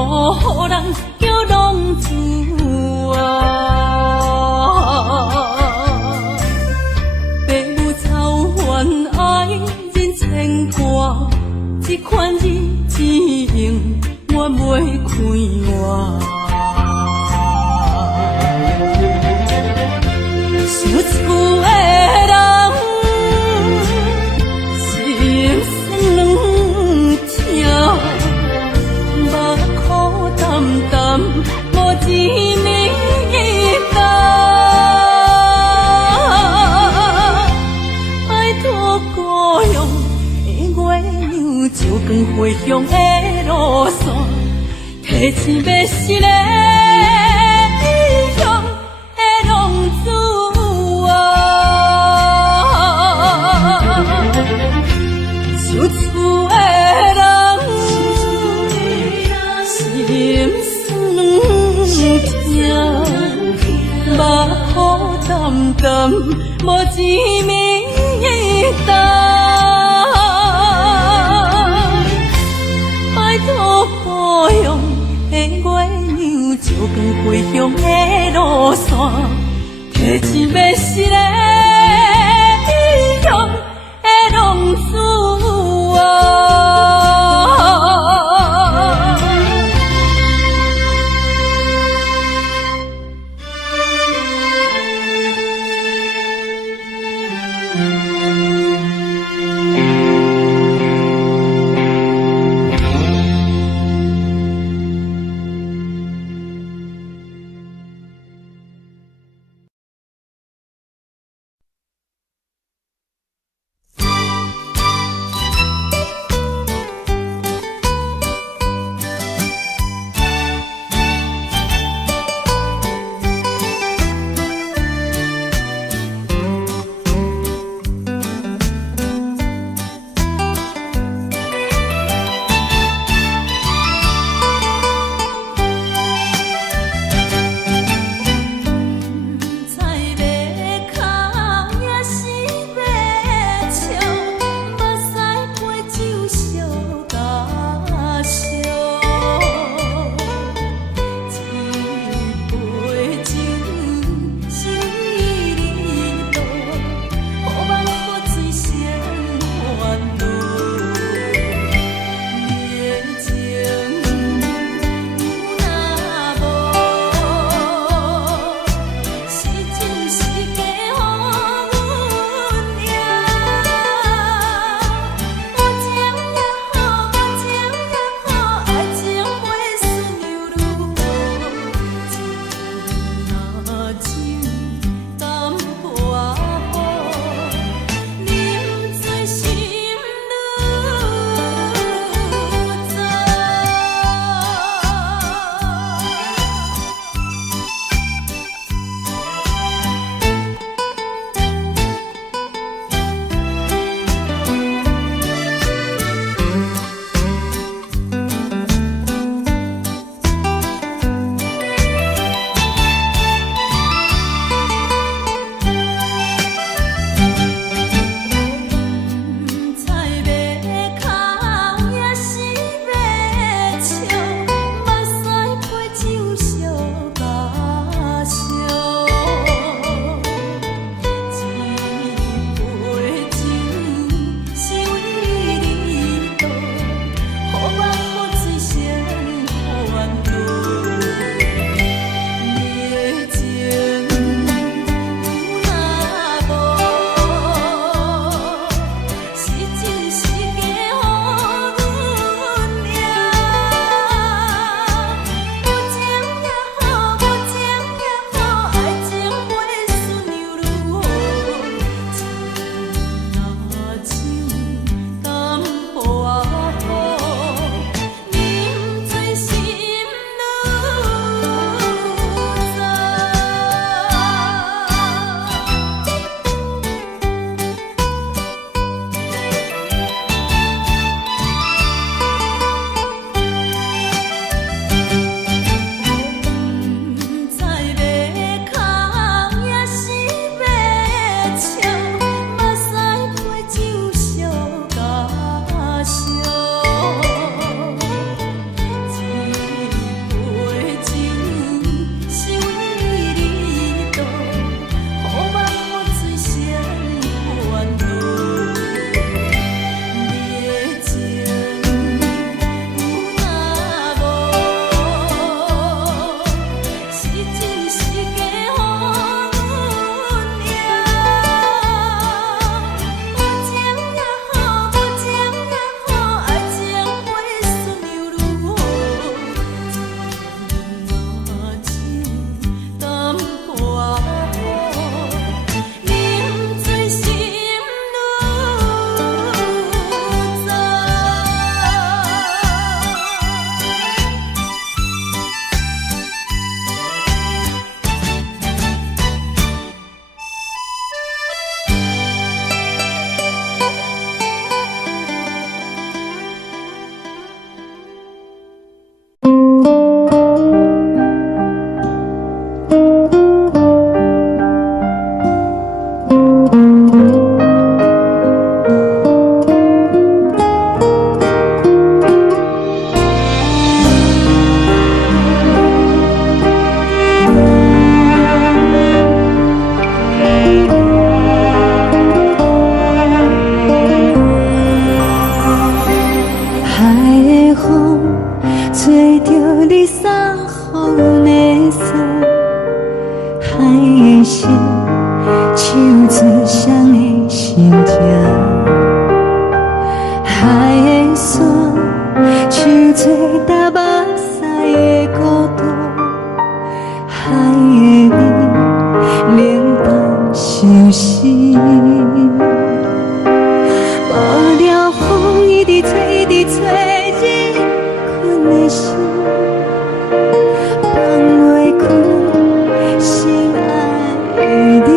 予人叫浪子啊！父母操怨爱人牵挂，这款日子用我袂开外。想厝的人心酸两条，目苦淡淡无滋味甘。拜托故乡的月亮，照光回乡的路线，提醒要是个异乡的浪子。想厝的人，心酸两条，目苦淡淡，无滋味甘。拜托故乡的月亮，照光回乡的路线，提醒要是个异乡的浪子。心。无聊风一直吹，一直吹，日困的心，放袂开心爱的你。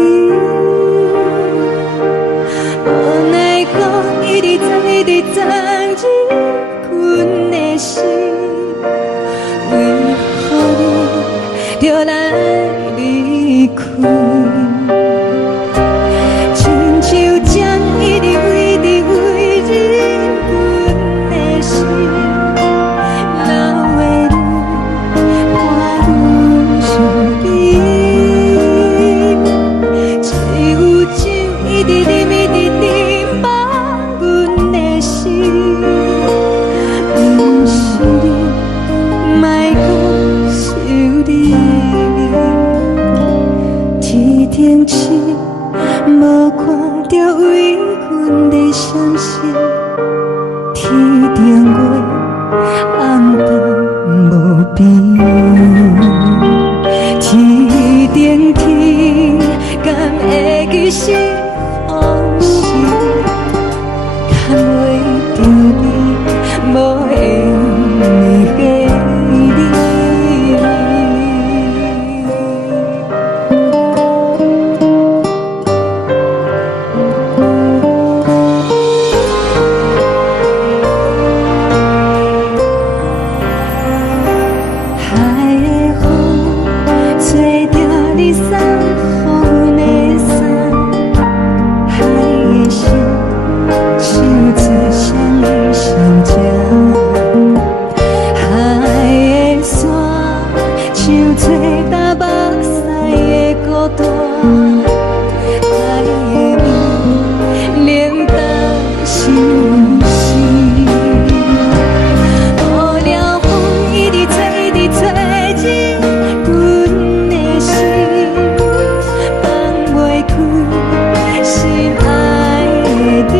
无奈风一直吹，一直吹，日困的心，为何你就来离开？亲像针一直围，一直围日阮的心，流的泪伴阮伤悲，只有酒一直啉，一直啉饱阮的心。不是你，莫讲想你。天顶星，无看到为阮的闪烁；天顶月，暗淡无边。天顶天，敢会记是往事？敢袂着你，无缘的你。海的风吹着你送予阮的伞，海的心像做双鱼相接，海的山像做打目屎的孤单，海的梦冷淡心事。无聊风一直吹，一直吹，日阮的心，放袂开心爱的你。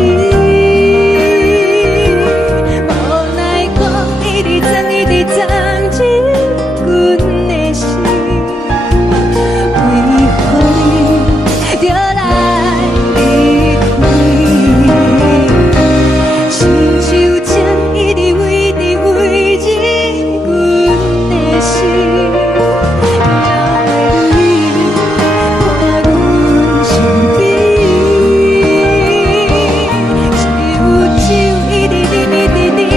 无奈风一直吹，一直吹，日阮的心，为何你就来离开？亲像针一直围，一直围日阮的心，了的泪伴阮伤悲，只有酒一直啉，一直啉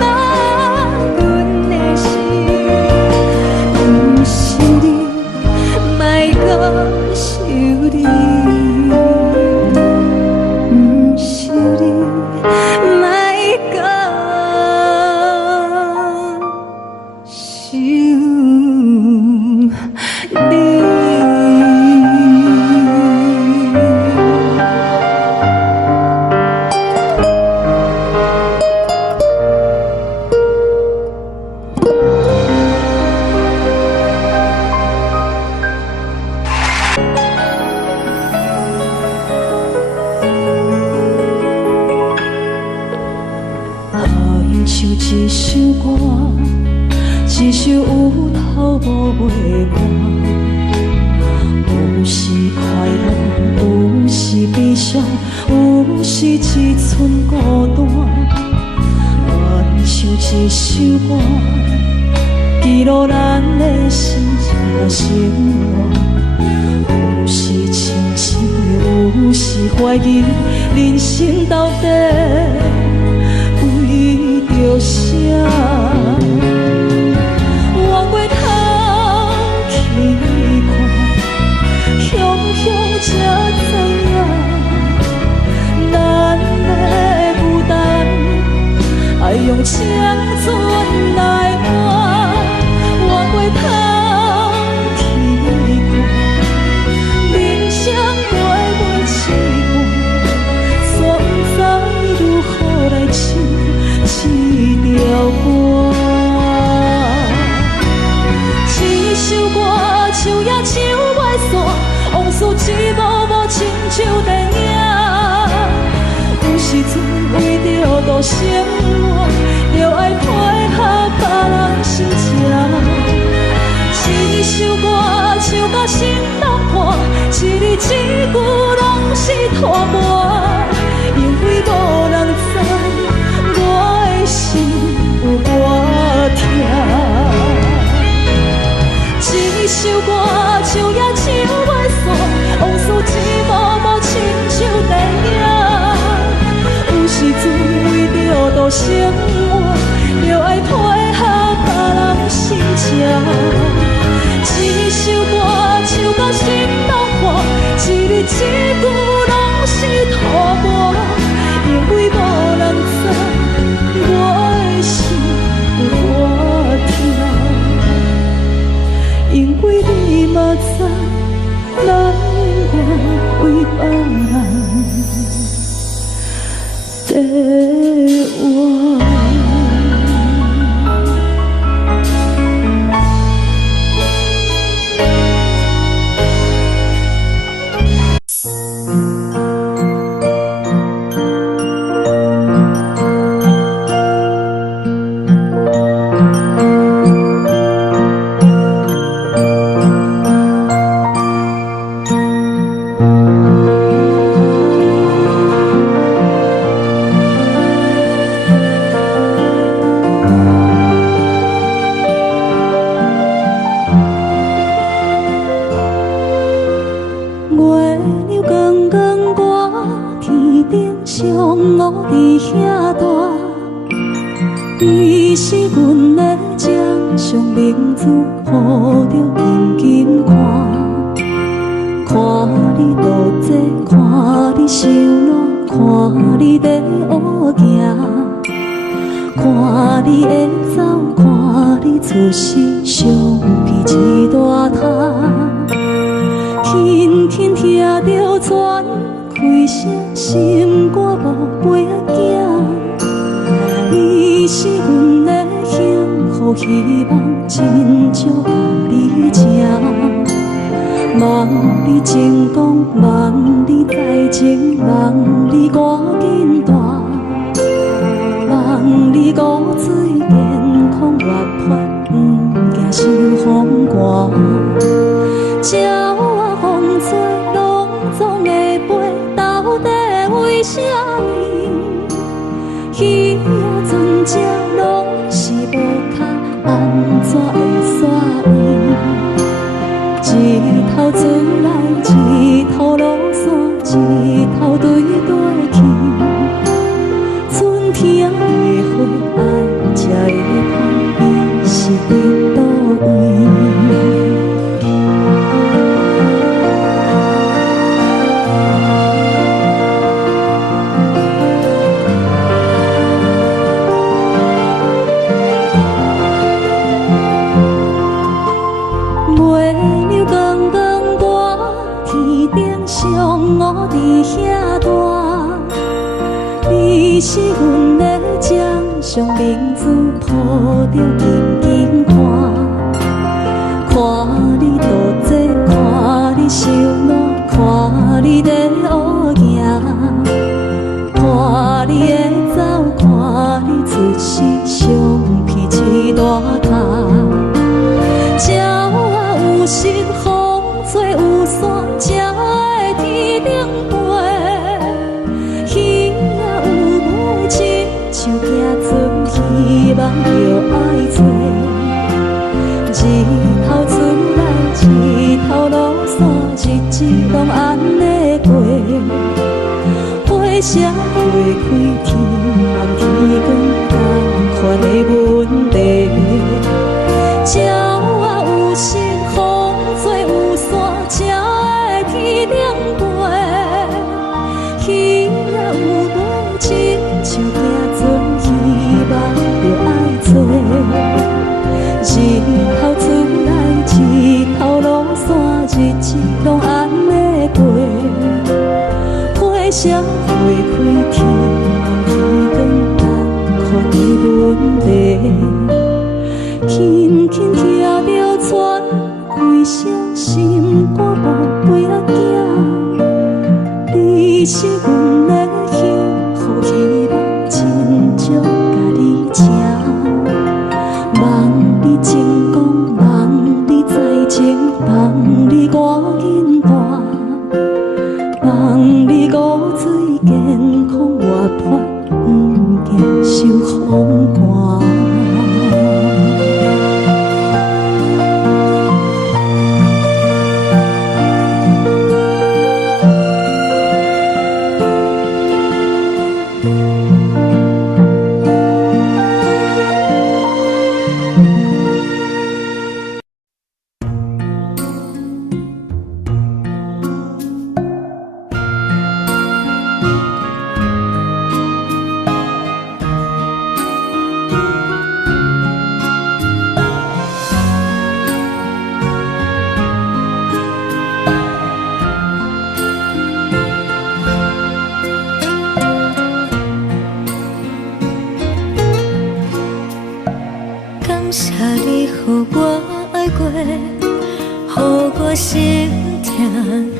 饱阮的心。不是你，莫讲想你。不是你，莫讲想你。爱像一首歌，一首有头无尾歌。有时快乐，有时悲伤，有时一寸孤单。爱像一首歌，记录咱的心情生活。有时清醒，有时怀疑，人生到底为着啥？我过头去看，雄雄才知影，咱的负担爱用青春来换。我过头去看，人生越过一半，煞不知如何来唱这条歌。一首歌唱也唱袂煞，往事一幕幕亲像电影。有时阵为着度生活，就爱配合别人心情。一首歌唱到心难看，一字一句拢是生活，就爱配合别人心情。一首歌唱到心拢破，一字一句拢是托梦，因为无人知我的心有多痛，因为你嘛知，咱永远为别人在活。你是阮的掌上明珠，抱着紧紧看，看你独坐，看你受难，看你在乌行，看你会走，看你出世，相片一大摊，轻轻听着船开声，心肝宝贝仔囝。你是阮的幸福希望，真少甲你情。望你成功，望你再情，望你赶紧大，望你骨髓健康活泼，不惊受风寒。鸟仔风吹，拢总会飞，到底为什么？鱼仔船只拢是无脚，安怎会煞伊？一头自来，一头落山，一头对对去。春天的花爱吃的香，伊是伫倒位？我伫遐大，你是阮的掌上明珠，抱着紧紧看，看你独坐，看你受难，看你在乌行，看你会走，看你出世，相片一大摊。鸟仔有心，风吹有伞，才会天顶飞。鱼仔有尾，亲像行船，希望着爱做。一头出来，一头落山，日子拢安尼过。花谢花开，天暗天光，同款的问题。鸟仔有心，风吹有伞，才会天顶飞。鱼仔有尾，亲像行船，希望着爱做。一头出来，一头落山，日子拢安尼过。花谢花开，天暗天光，同款的问题。轻轻听着船开声，心肝宝贝仔囝。你是阮的幸福希望，真少甲你请。望你成功，望你再情，望你赶紧大，望你骨髓健康活泼，不惊受风寒。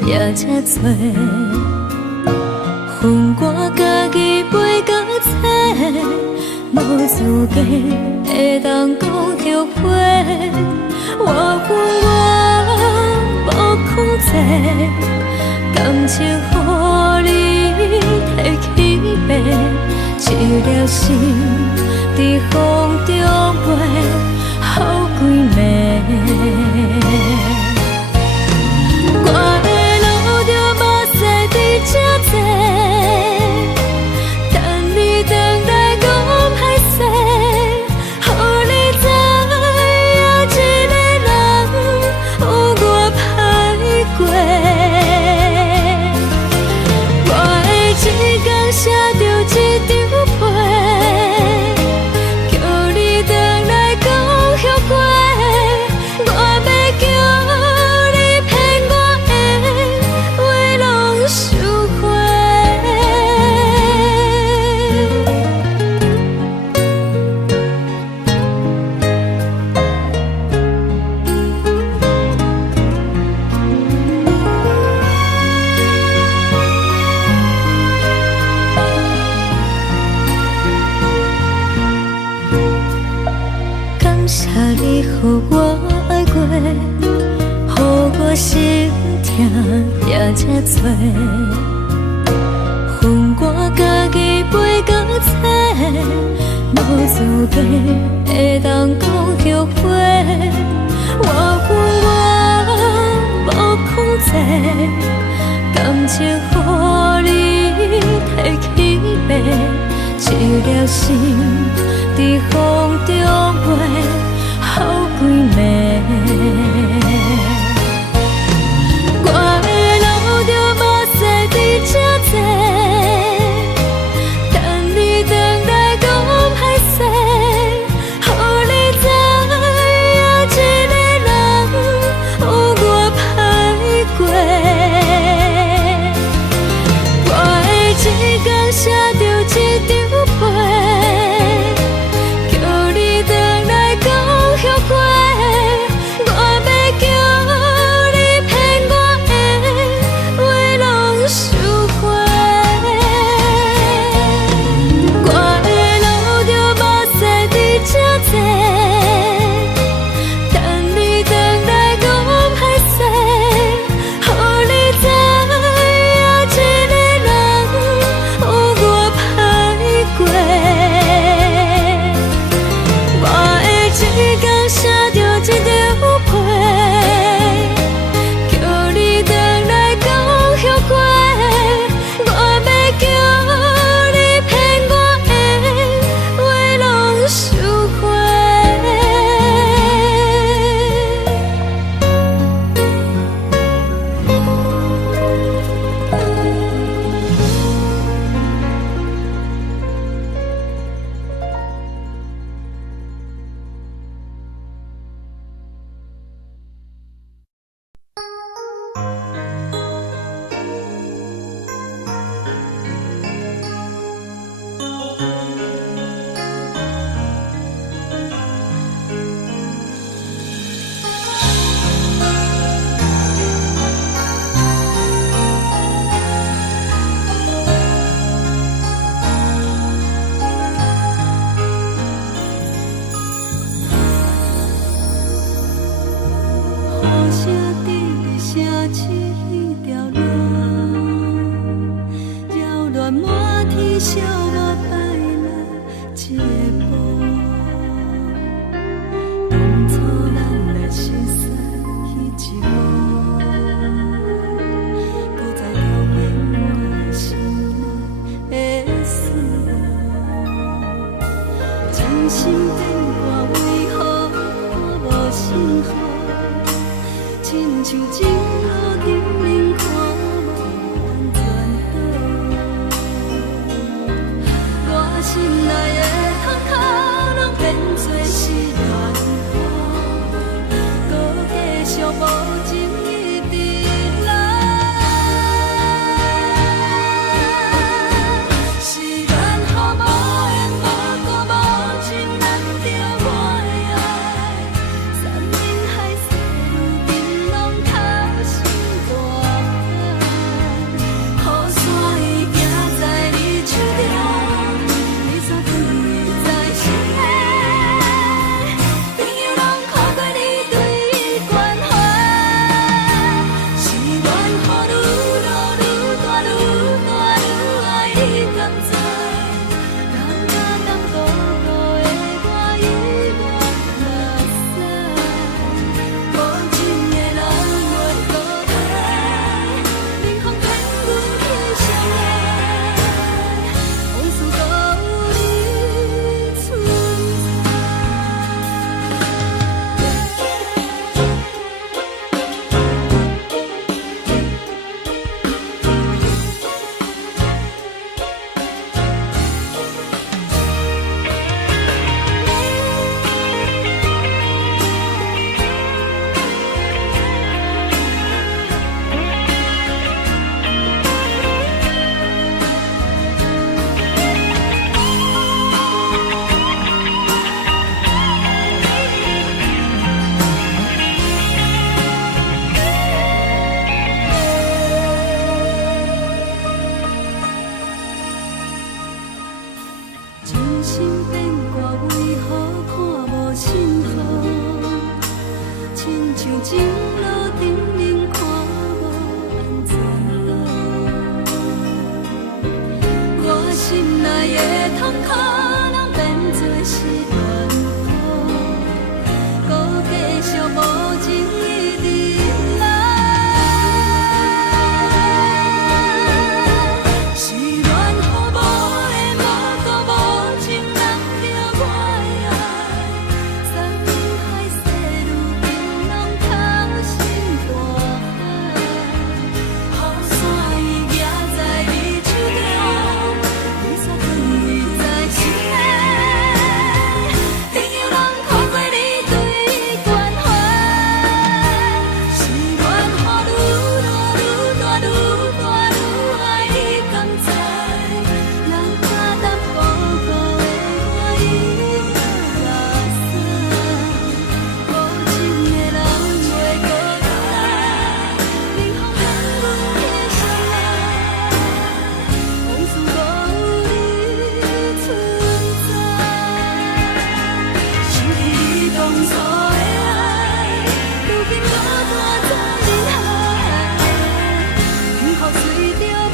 也才多，分我家己袂到切，无资格会当讲后悔。我无控制，感情予你提起白，一粒心在风中飞，好几暝。我的路着目屎伫这多，等你回来讲歹势，予你知影一个人有我歹过。我的一天写着一张被，叫你回来讲后悔。我要叫你骗我的话拢收回。感谢你予我爱过，予我心痛也才多，分我家己袂到切，无资格会当讲后悔。我无控制，感情予你提起白，一粒心在风中飞，好几暝。我的路着目屎伫这多，等你回来讲歹势，予你知影一个人有我歹过。我的一天写着一张被，叫你回来讲后悔。我要叫你骗我的话拢收回。我的路着目屎伫这多，等你回来讲歹势，予你知影一个人有我歹过。我的一天写着一张被，叫你回来讲后悔。我要叫你骗我的话拢收回。雨声在升起迄条路，扰乱满天，笑我摆了一步。当初咱来相识迄一幕，搁再重现我心内的思念。真心变卦为何我无幸福？亲像情路紧，看无人转导。心变卦，为何看无信号？亲像情路沉迷，看无安全路。我心内的痛可能变作是乱雨，搁继续无情一直来。是乱雨无的无故无情人着我的爱，山海细路冰拢透心大海，雨伞伊举在你手中，雨伞放伊在心内，朋友人看过你对关怀，是乱雨愈大愈大愈大愈爱你甘知，人假淡薄薄的我已落山，无情的人袂搁来，冷风冷阮的心内，往事无你存在，想起你当初的爱，如今搁大在人海，幸福随着目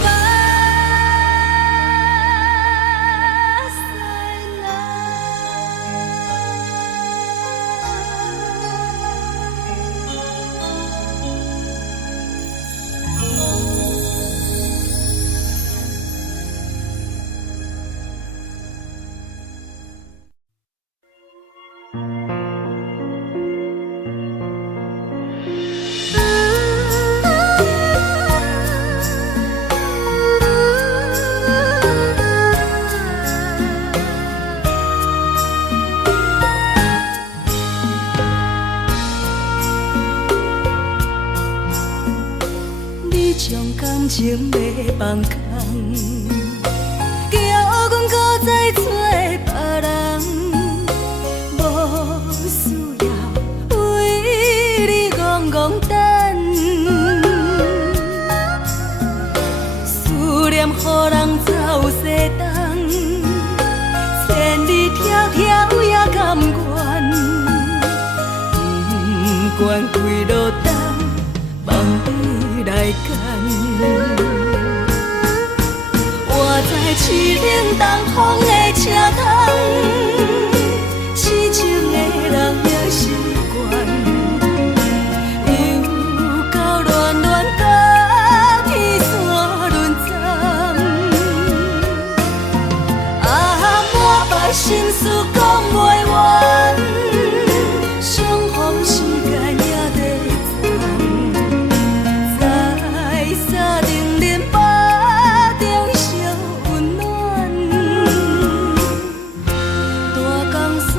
屎你将感情要放空，叫阮搁再找别人，无需要为你戆戆等，思念予人走西东，千里迢迢也甘愿，不管几路灯，望你来干。我在凄冷东风的车窗，痴情的人也习惯，又到乱乱甲天山轮站，满腹心事讲袂完，相逢时间也在站，在山顶连巴中烧温暖，大江山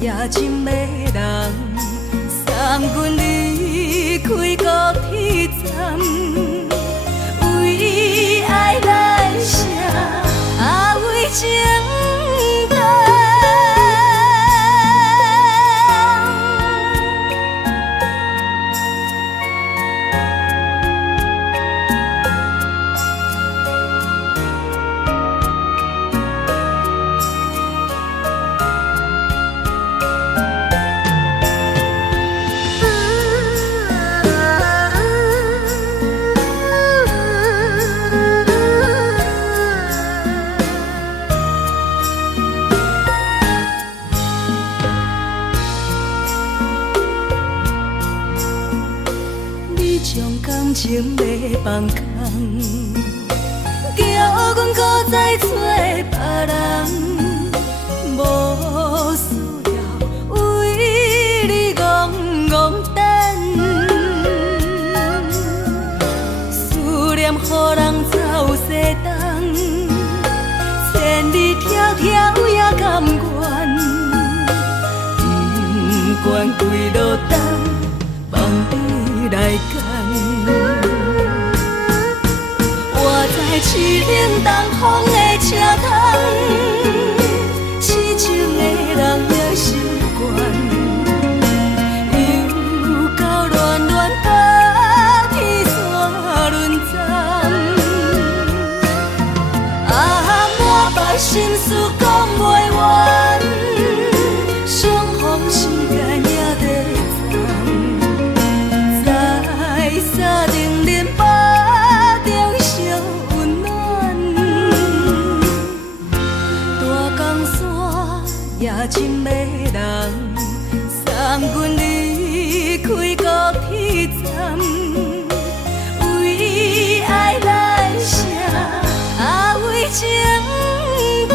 夜深的人，送阮离开高铁站，为爱来写为情重。你将感情要放空，叫阮搁再找别人，无需要为你戆戆等，思念予人走西东，千里迢迢也甘愿，不管几路灯，望你来干。我在凄冷东风的车窗，痴情的人也习惯，又到乱乱甲天山轮站，满腹心事讲袂情的人，送阮离开高铁站，为爱来生，为情重。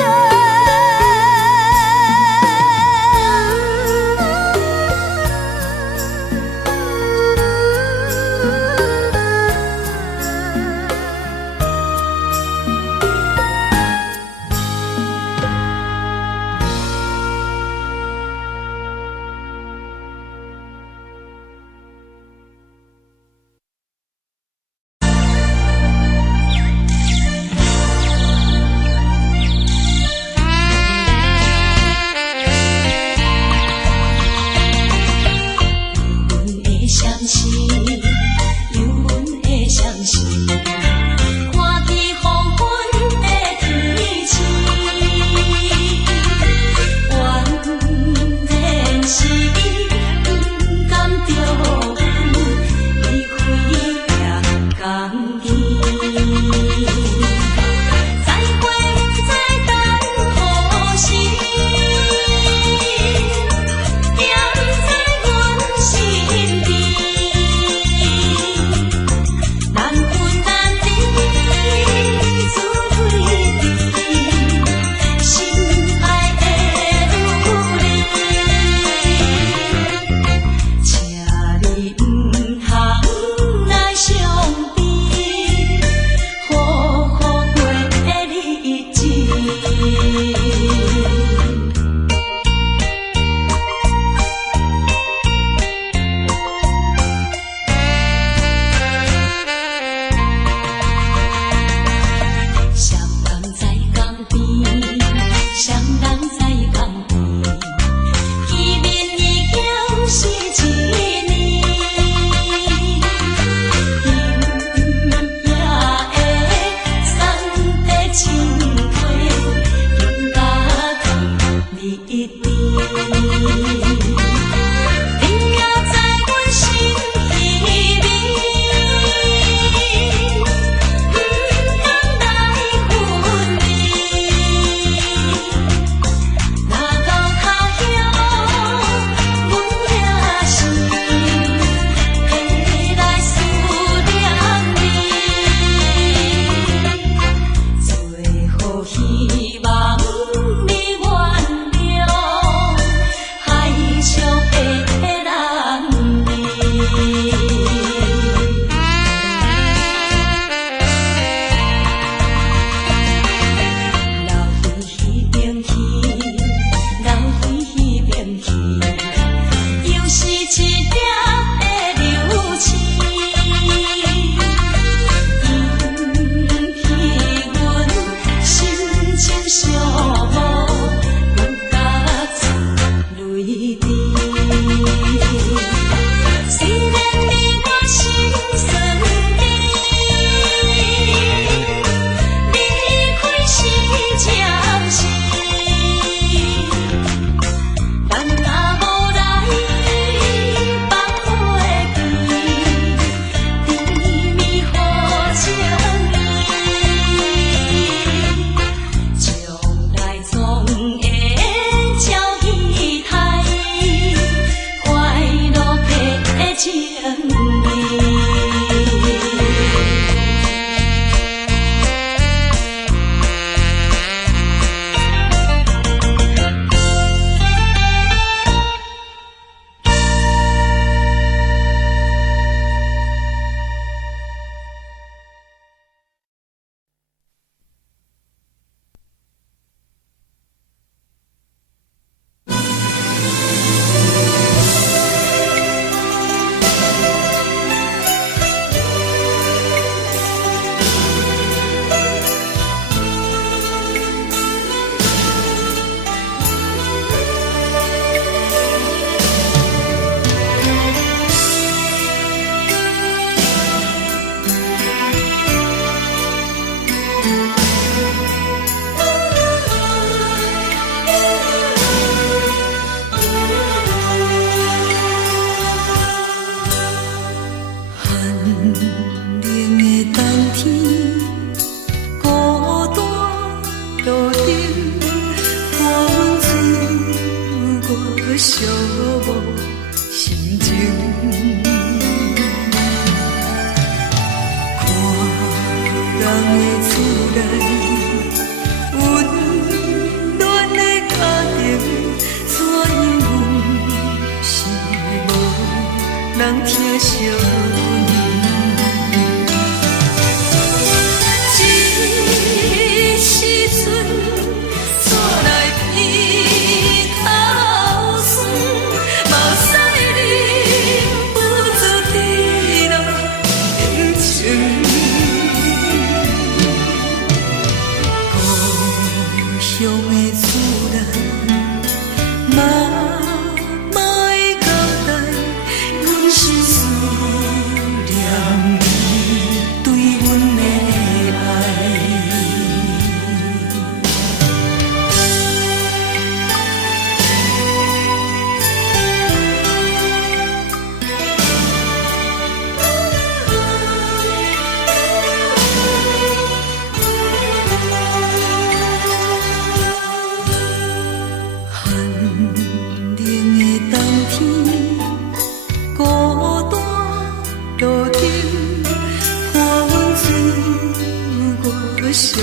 寂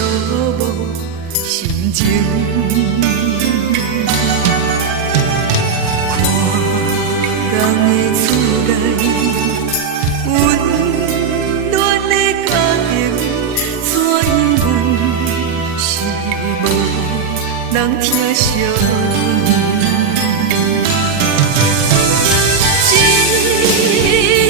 寞心情。看人的厝内温暖的家庭，怎因阮是无人听相闻？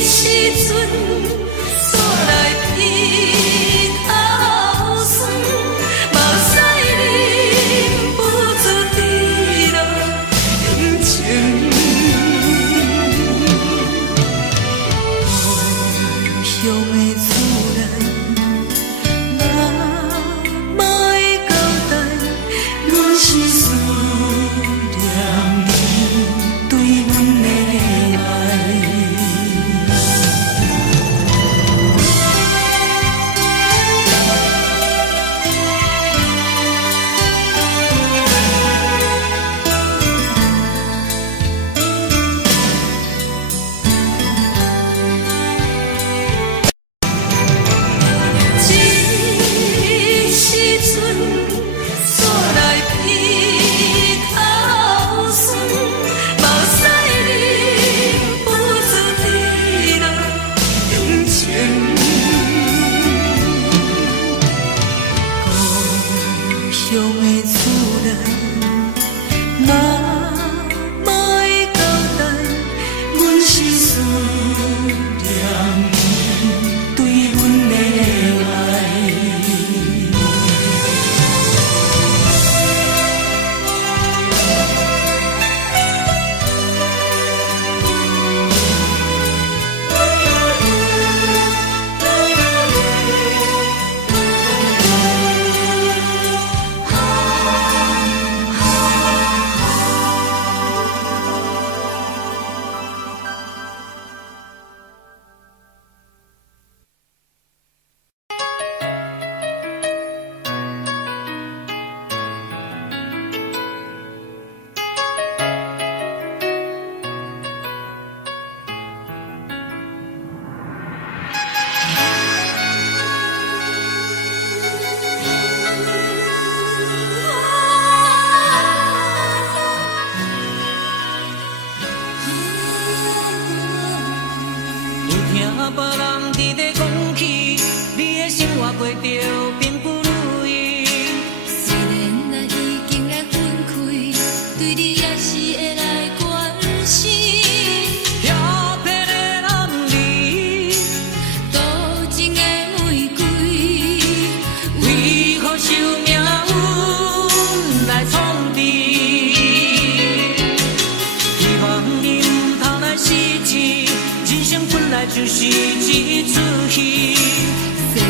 时阵，煞来鼻头酸，目屎忍不住滴落眼睛。故乡的厝内，妈妈的交代，阮是思念你对阮的爱。别人伫咧讲起，你的生活过着并不如意。虽然咱已经来分开，对你也是会来关心。遐撇的男儿，多情的玫瑰，为何受命运来创治？希望你唔通来失志。人生本来就是一出戏，世间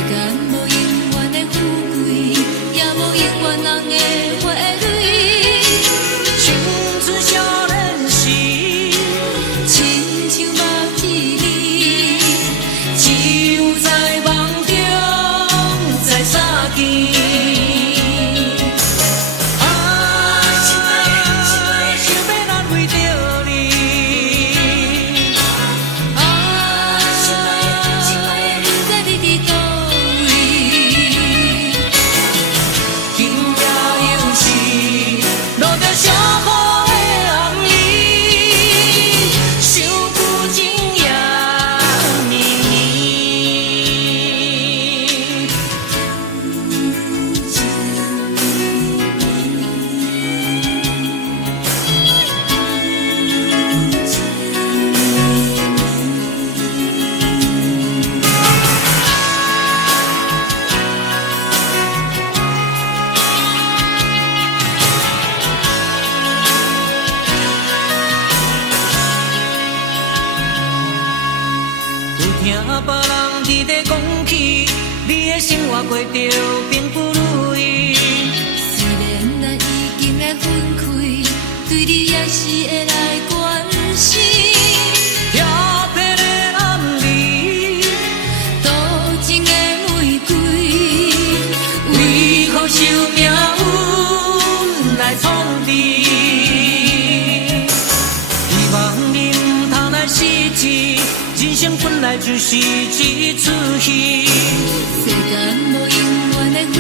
无永远的富贵，也无永远人的花蕊。青春少年时，亲像目睭里，只有在梦中在相见。听别人伫咧讲起，你的生活过着并不如意。虽然咱已经来分开，对你也是会来关心。遐撇的男儿，多情的玫瑰，为何受命运来创治？希望你唔通来失志。人生本来就是一出戏，世间无永远的富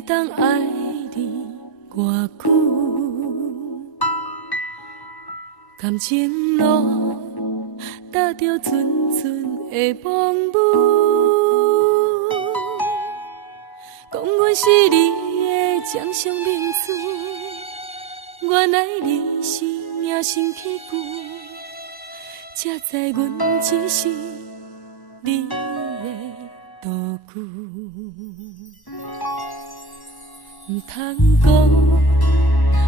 会当爱你偌久？感情路踏着阵阵的风雨，讲阮是你的掌上明珠，原来你是命生起句，才知阮只是你的道具。唔通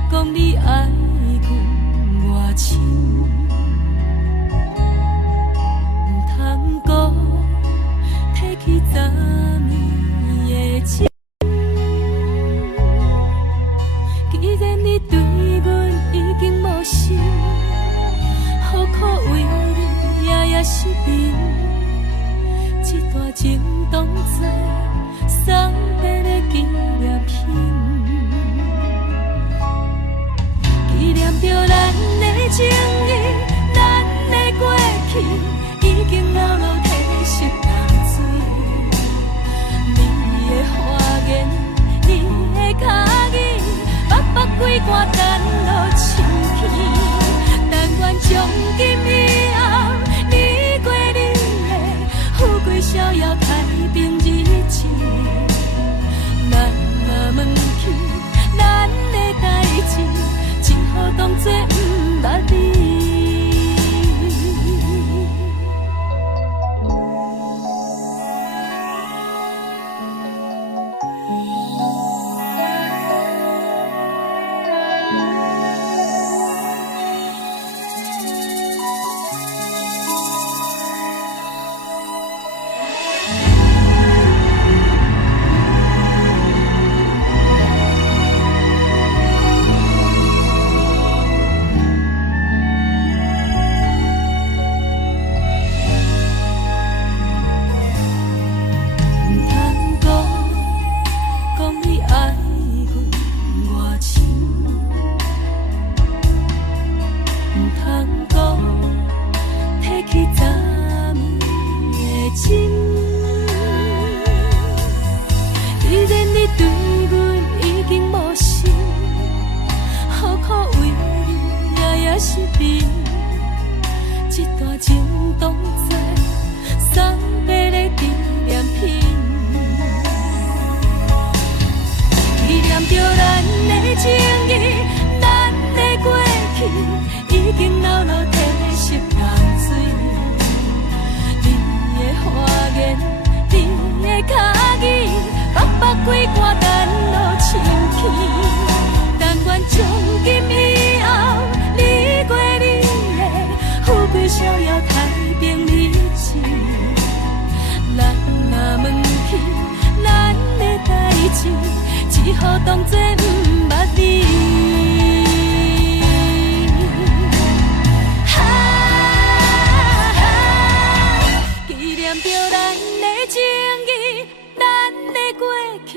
讲你爱阮偌深，唔通讲提起昨暝的情。既然你对阮已经无心，何苦为你夜夜失眠？这段情当作送别的纪念品，纪念着咱的情谊，咱的过去已经老老褪色淡水。你的花言，你的脚语，目几挂等落深去。但愿从今以后，你过你的富贵逍遥太平日子。咱若问起咱的代志，只好当作不捌你。只好当作不捌你。纪念着咱的情谊，咱的过去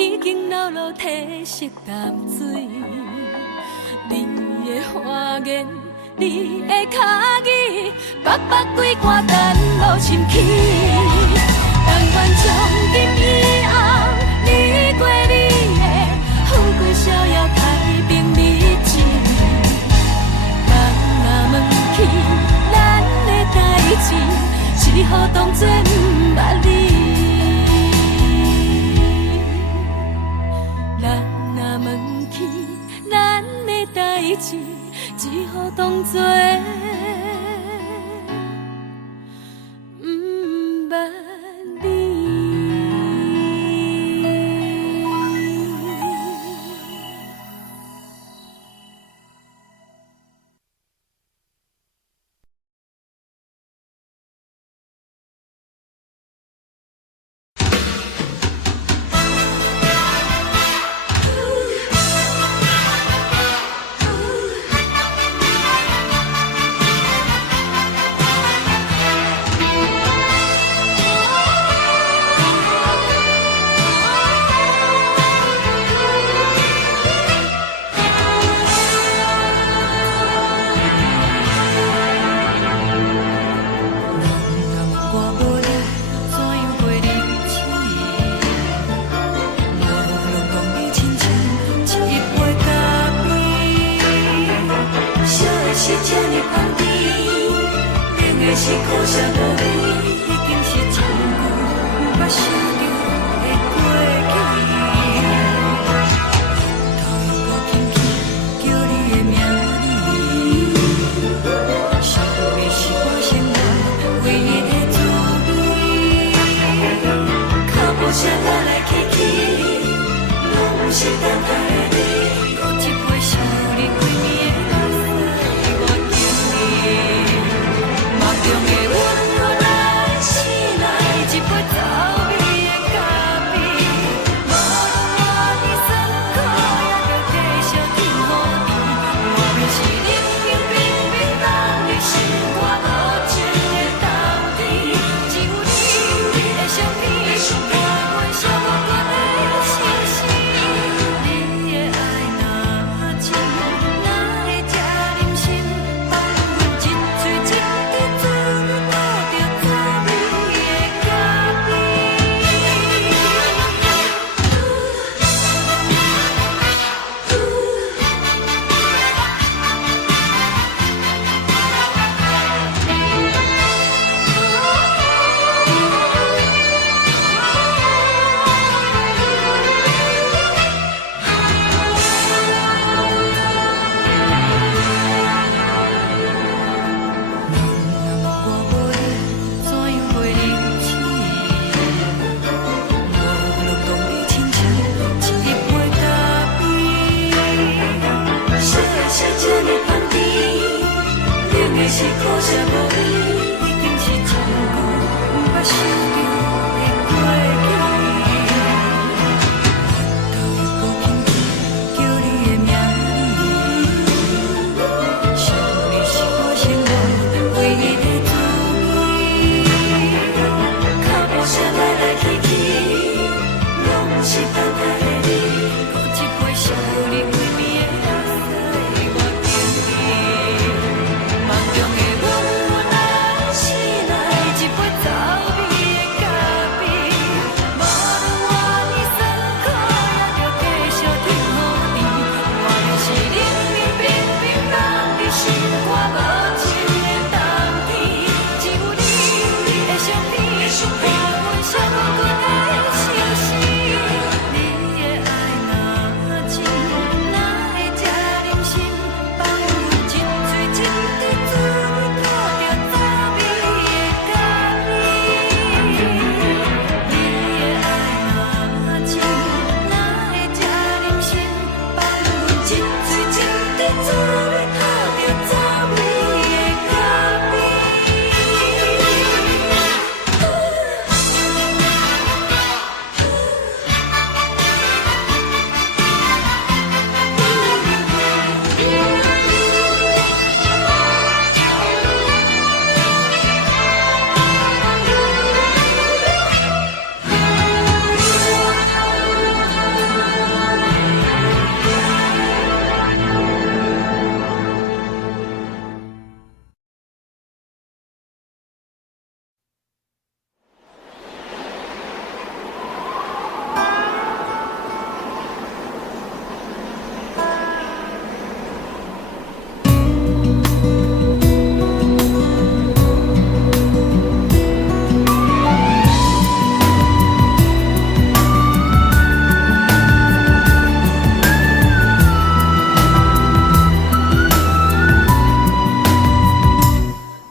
已经老老褪色淡水。你的花言，你的脚语，目几挂等落深去。但愿从今以后，你过你的富贵逍遥太平日子。咱若问起咱的代志，只好当作不捌你。咱若问起咱的代志，只好当作是苦涩无味，已经是一句不捌想着的过去。头又搁轻轻叫你的名字，想的是我生活唯一的滋味。脚步声来来去去，拢是等待的你，搁一杯想你几暝的目屎，我敬你。梦中的阮我来醒来，一杯走味的咖啡，无论我的酸苦，也着继续甜予你。我便是冷冷冰冰放入心肝无情的冬天，只有你的相片，我阮寂寞阮的心事。你的爱若真，哪会这忍心放阮一嘴一滴滋味，吐着滋味的咖啡。我无你，怎样袂忍起？无路当你亲像一杯咖啡，烧的是这呢香甜，冷的是苦涩无味，已经是一句不捌想着的过去。头又搁轻轻叫你的名字，想的是我生活唯一的滋味。脚步声来来去去，拢是等待的你，搁一杯想你几暝的目屎，我敬你。梦中的阮我来醒来，一杯走味的咖啡，无论我的酸苦，也着继续甜予你。我便是冷冷冰冰放入心肝无情的冬天，只有你的相片，我阮寂寞阮的心事。你的爱若真，哪会这忍心放阮一嘴一滴滋味，吐着滋味的咖啡。你的爱若真，哪会这忍心放阮一嘴一滴滋味，吐着滋味的咖啡。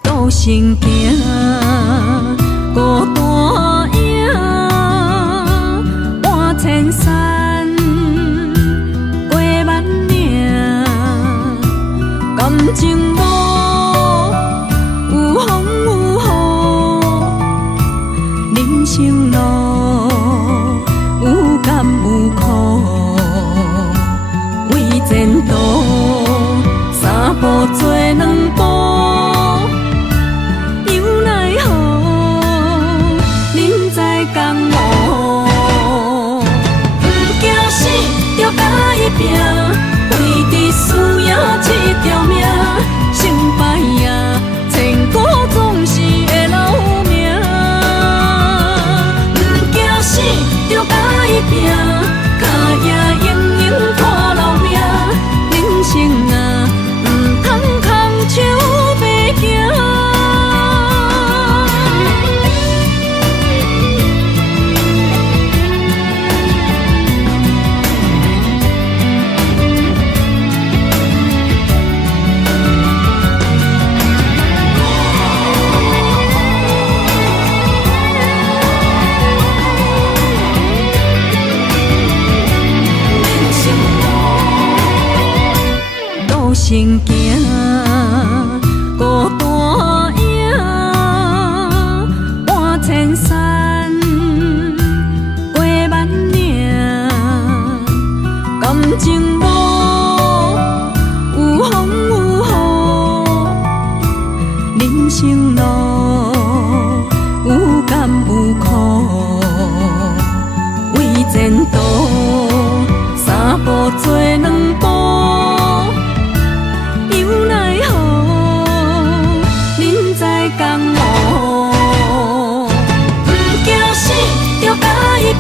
孤身行，孤单影，半千山，过万岭，感情无有风有雨，人生路有甘有苦，为前途三步做两步。拼，为伫输赢这条命，成败赢，千古总是会留名。不惊死，着甲伊拼，脚也用用拖留命。人生啊，唔通空手白行。情行，孤单影，半千山，过万岭，感情无有风有雨，人生路有甘有苦，为前途三步做两步。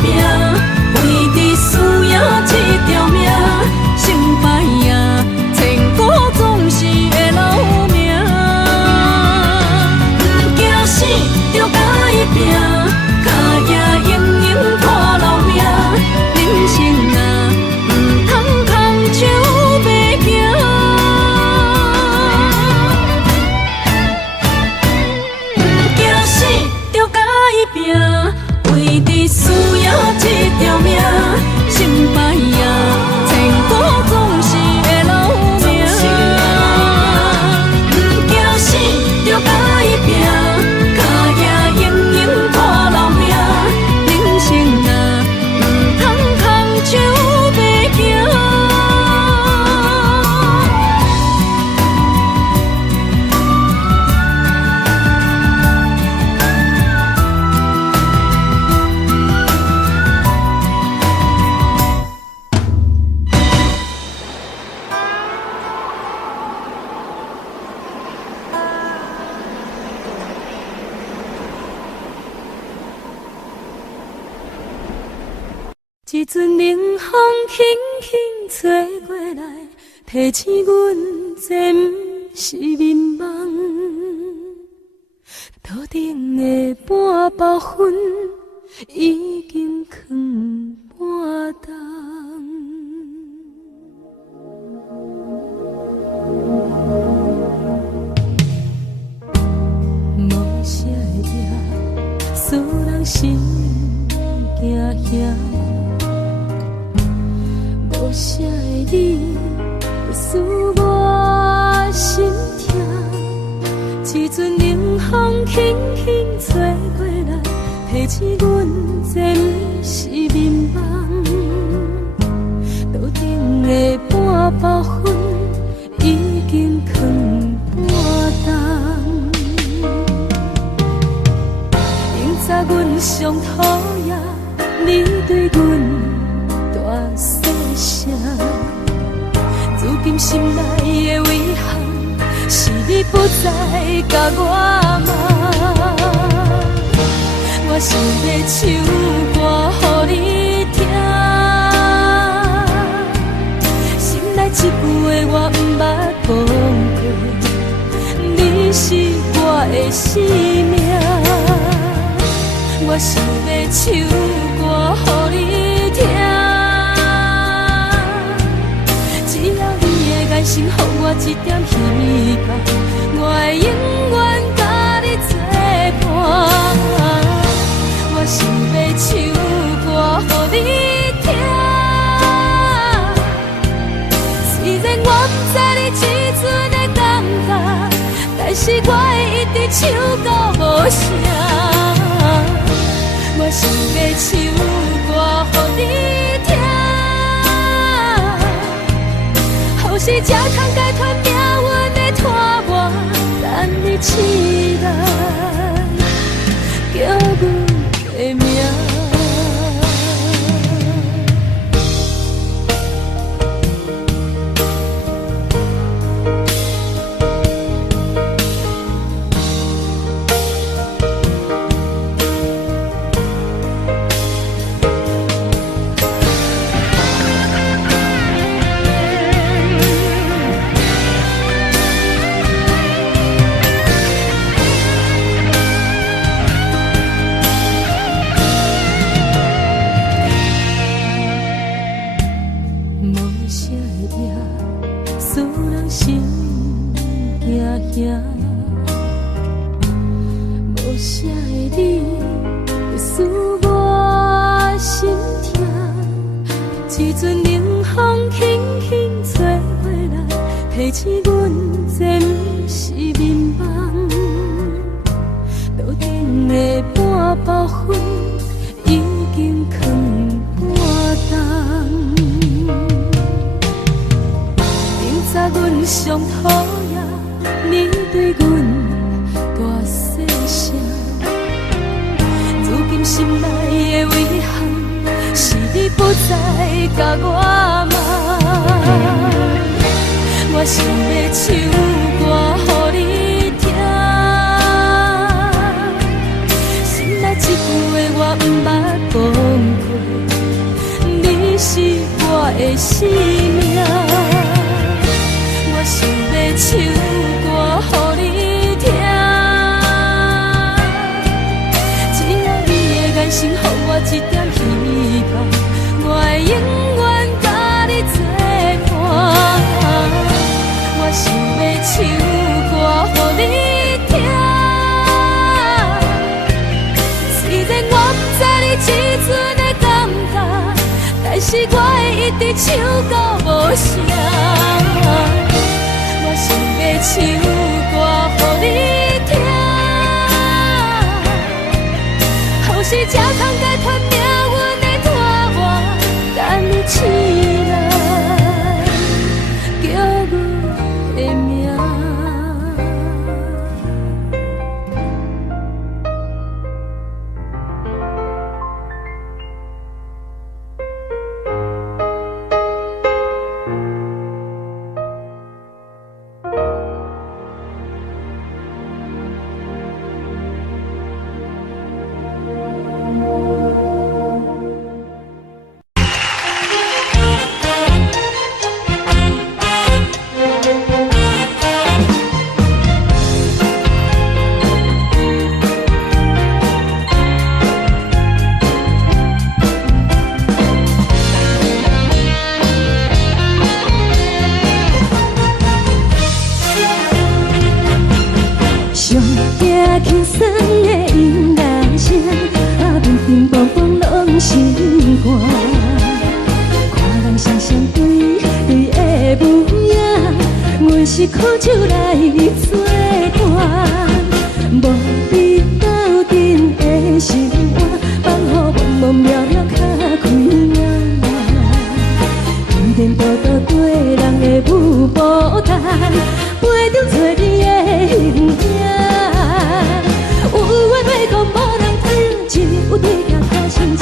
拼，为你需要一条命，成败赢，千古总是会留名。不惊死，就甲伊拼，脚也硬硬拖老命。人生啊，唔通空手白行。不惊死，就甲伊拼，为你需要一条命，成败赢，千古总是会留名。不惊死，就甲伊拼，脚也硬硬拖老命。人生啊，唔通空手白行。一阵冷风轻轻吹过来，提醒阮这不是眠梦。头顶的半包云已经藏半冬。无啥会赢，使人心惊惊。无啥的你，使我心痛。一阵冷风轻轻吹过来，提醒阮这不是眠梦。头顶的半包云已经藏半冬。明早阮上讨厌你对阮大细声，如今心内的遗憾，是你不再甲我骂。我想要唱歌予你听，心内一句话我不捌讲过，你是我的生命。我想要唱歌予你听。爱心，予我一点希望，我会永远甲你作伴。我想要唱歌予你听，虽然我不知你这阵的感觉，但是我会一直唱到无声。我想要唱歌予你听。是才通解脱命运的拖磨，等你期待叫阮的名。钱阮这不是眠梦，桌顶的半包粉已经藏半冬。明早阮上讨厌你对阮大细声，如今心内的遗憾是你不再甲我问。我想要唱歌予你听，心内一句话我不捌讲过，你是我的生命。我想要唱歌予你聽，只要你的眼神，給我一點希望，我會永遠甲你作伴。我想要唱歌予你聽，雖然我不知你這陣的感覺，但是我會一直唱到無聲。我想要唱歌予你聽，後世才通解脫命運的拖磨，等你醒來叫阮的名。轻松的音乐声，乒乒乓乓拢心肝。看人双双对对的模样，阮是苦酒来作伴。无你斗阵的生活，放予茫茫渺渺较开眼。颠颠倒倒对人的舞步弹，陪着做你的形影。有话要讲，无人听，只有对镜看心情。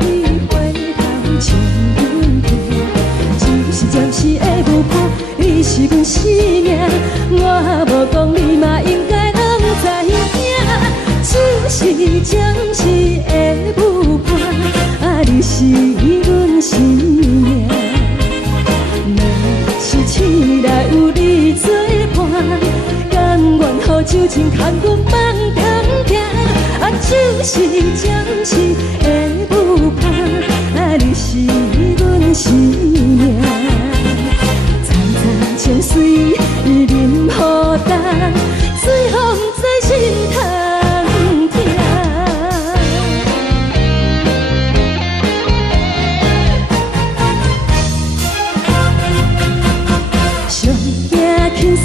你回头唱阮听，就是暂时的舞伴，你是阮生命。我无讲，你嘛应该拢知影，就是暂时的舞伴，你是阮生命。若是醒来有你作伴，甘愿予酒精牵阮放通行，就是暂时的舞伴，你是阮生命。层层情绪任何担，最后不知心通听。上惊轻松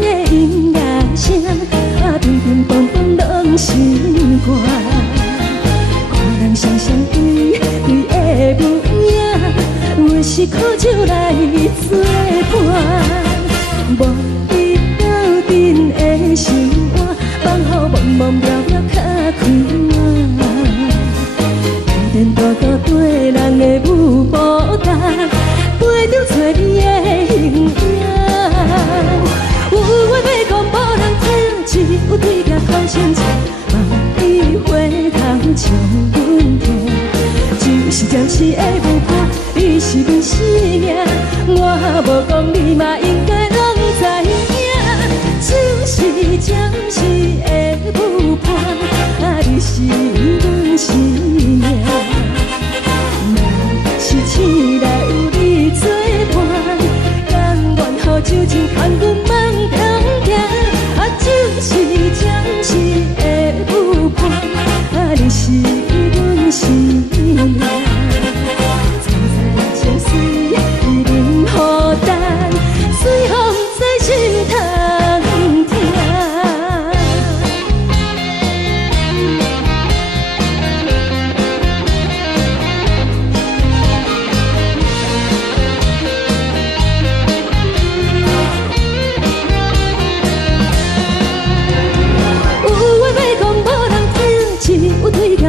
的音乐声，乒乒乓乓拢心肝。看人双双对对的模样，阮是苦酒来作伴。无你斗阵的生活，放予茫茫渺渺较开眼。颠颠倒倒对人的舞步弹，陪着做你的形影。有话要讲，无人听，只有对镜看心情。你回头唱阮听，就是暂时的舞伴，你是阮生命。我无讲，你嘛应该拢知影，就是暂时的舞伴，你是阮生命。若是醒来有你作伴，甘愿予酒精牵阮放通行，就是暂时的舞伴，你是阮生命。层层情绪任何担，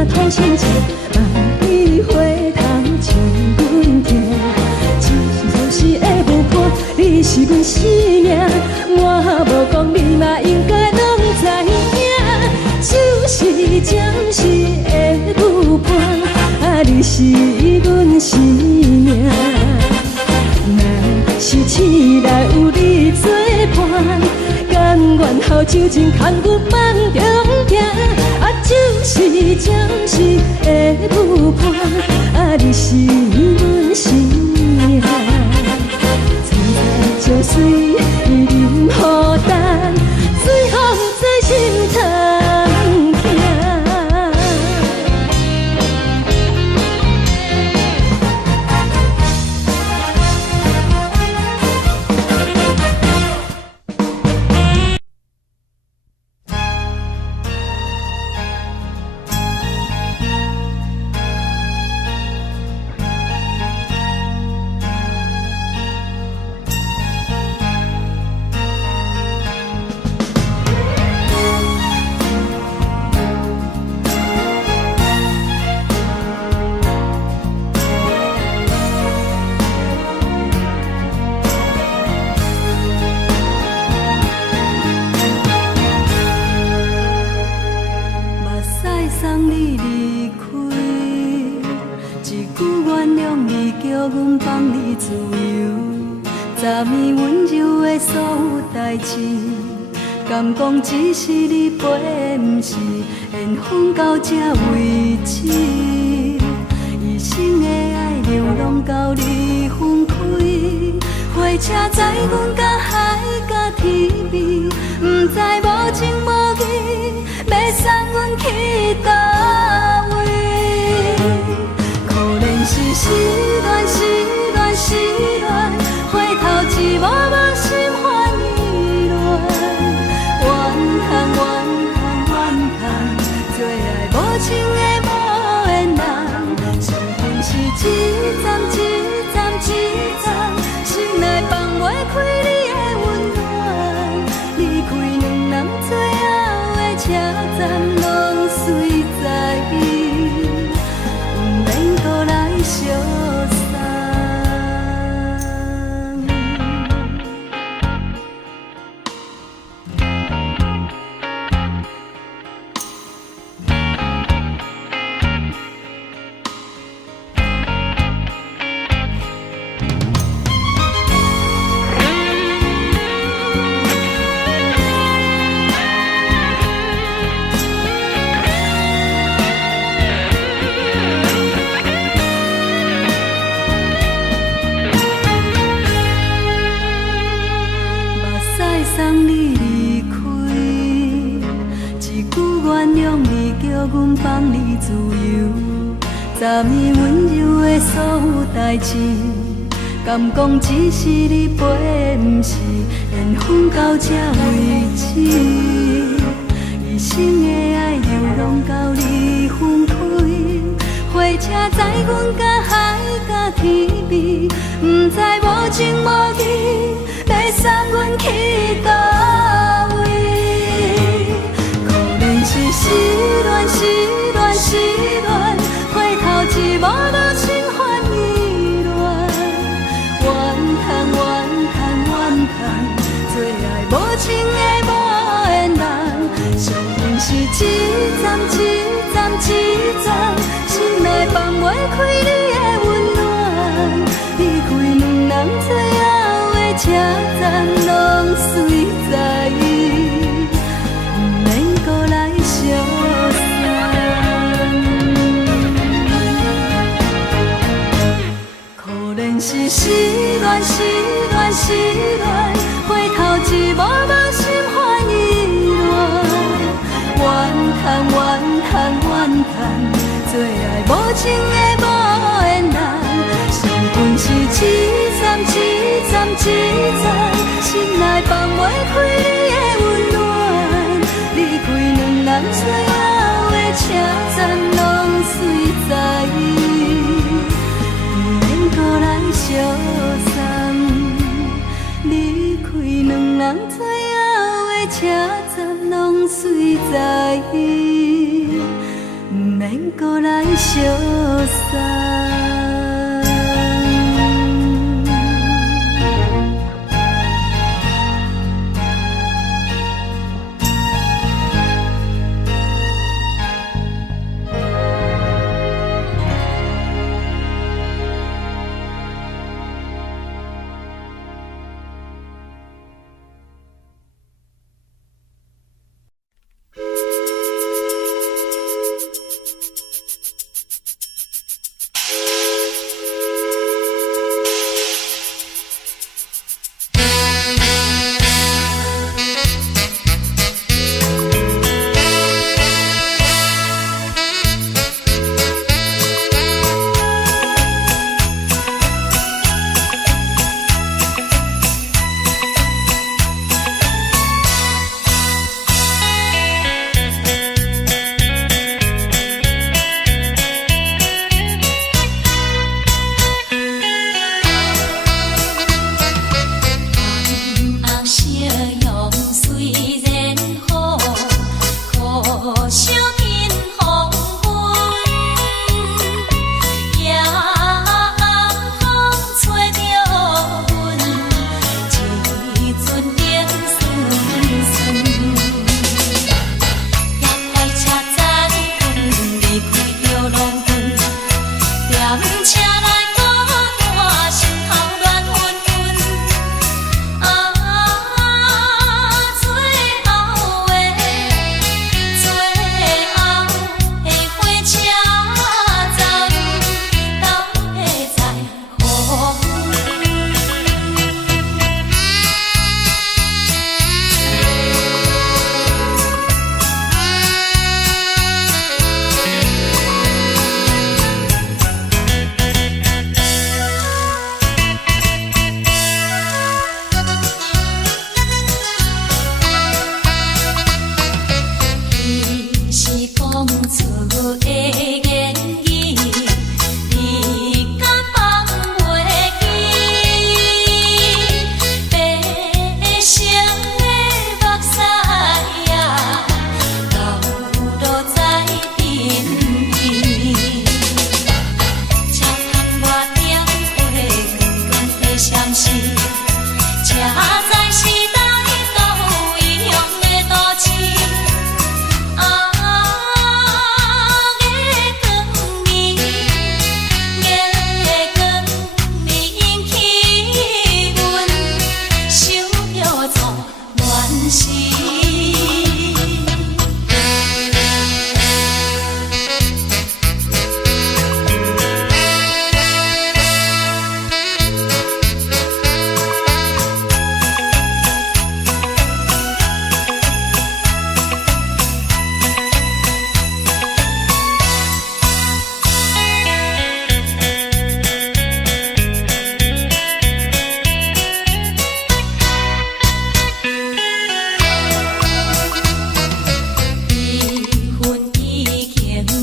土生情，万里花香将阮听。一若是会无伴，你是阮生命，我无讲你嘛应该拢知影。就是暂时的舞伴，你是阮生命。若是醒来有你作伴，甘愿后酒精牵阮梦中行。就是暂时的舞伴，你是阮生命。存在就水任孤单，随风在心头行。敢讲只是你陪，不是缘分到这为止。一生的爱流浪到你分开，火车载阮甲海甲天边，不知无情无义，要送阮去倒位？可怜是失恋，失恋，失恋，回头一幕幕心烦意乱。情的无缘人，相分是一站一站一站，心内放袂开你的温暖。离开两人最后的车站，拢随在伊，不免搁来相送。昨暝温柔的所有代志，敢讲只是你陪，不是缘分到这为止。一生的爱流浪到你分开，火车载阮甲海甲天边，不知无情无义，要送阮去倒位？可怜是失恋，失恋，失恋。一幕幕心烦意乱，怨叹怨叹怨叹，最爱无情的无缘人。相分是一站一站一站，心内放袂开你的温暖。离开两人最后的车站，拢随在伊，不免搁来相送。是失恋，失恋，失恋，回头一幕幕心烦意乱。怨叹，怨叹，怨叹，最爱无情的无缘人。相分是一站一站一站，心内放袂开你的温暖。离开两人最后的车站，拢随在伊，不免搁来相送。离开两人最后的车站，拢随在伊，不免免搁来相送。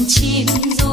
情如